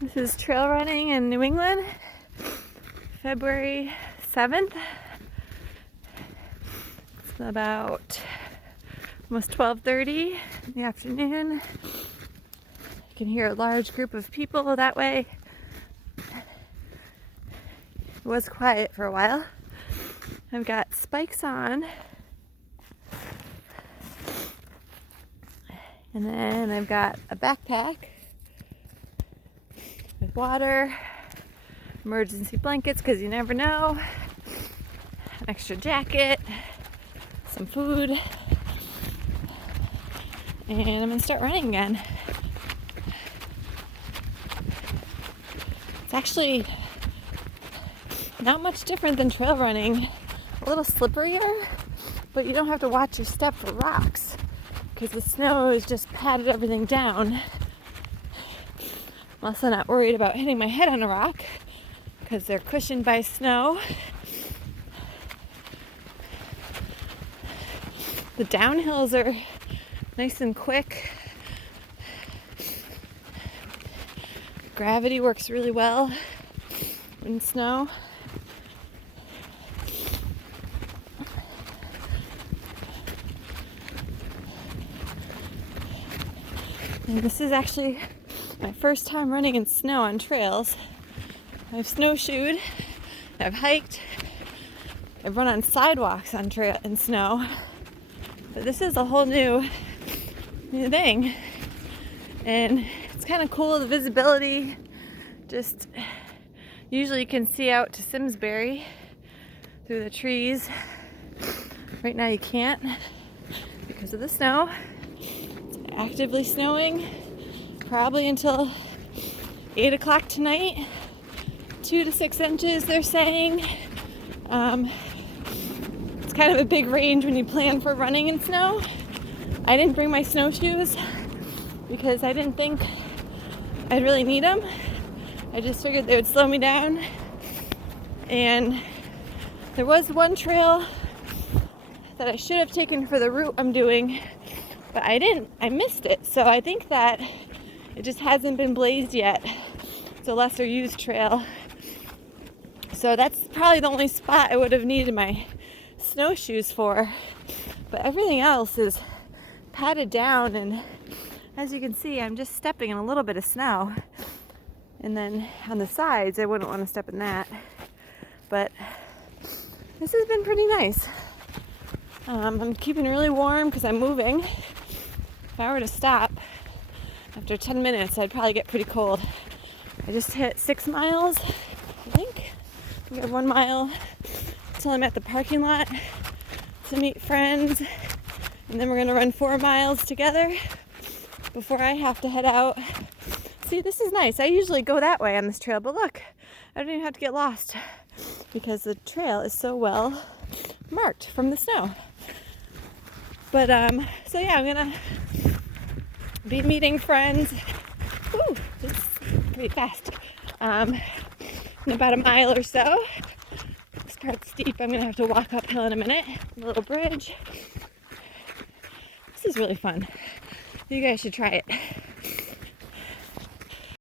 This is trail running in New England, February 7th. It's about almost 12:30 in the afternoon. You can hear a large group of people that way. It was quiet for a while. I've got spikes on. And then I've got a backpack with water, emergency blankets because you never know, an extra jacket, some food, and I'm gonna start running again. It's actually not much different than trail running, a little slipperier, but you don't have to watch your step for rocks because the snow has just patted everything down. I'm also not worried about hitting my head on a rock because they're cushioned by snow. The downhills are nice and quick. Gravity works really well in snow. And this is actually my first time running in snow on trails. I've snowshoed, I've hiked, I've run on sidewalks on trail in snow, but this is a whole new thing. And it's kind of cool, the visibility. Just usually you can see out to Simsbury through the trees. Right now you can't because of the snow. It's actively snowing probably until 8 o'clock tonight. 2 to 6 inches they're saying. It's kind of a big range when you plan for running in snow. I didn't bring my snowshoes because I didn't think I'd really need them. I just figured they would slow me down. And there was one trail that I should have taken for the route I'm doing, but I didn't. I missed it. So I think that it just hasn't been blazed yet. It's a lesser used trail. So that's probably the only spot I would have needed my snowshoes for. But everything else is patted down, and as you can see, I'm just stepping in a little bit of snow. And then on the sides, I wouldn't want to step in that. But this has been pretty nice. I'm keeping really warm because I'm moving. If I were to stop after 10 minutes, I'd probably get pretty cold. I just hit 6 miles, I think. We have 1 mile until I'm at the parking lot to meet friends. And then we're gonna run 4 miles together before I have to head out. See, this is nice. I usually go that way on this trail, but look, I don't even have to get lost because the trail is so well marked from the snow. But so yeah, I'm gonna be meeting friends. Ooh, this is pretty fast. In about a mile or so. This part's steep. I'm gonna have to walk uphill in a minute. A little bridge. This is really fun. You guys should try it.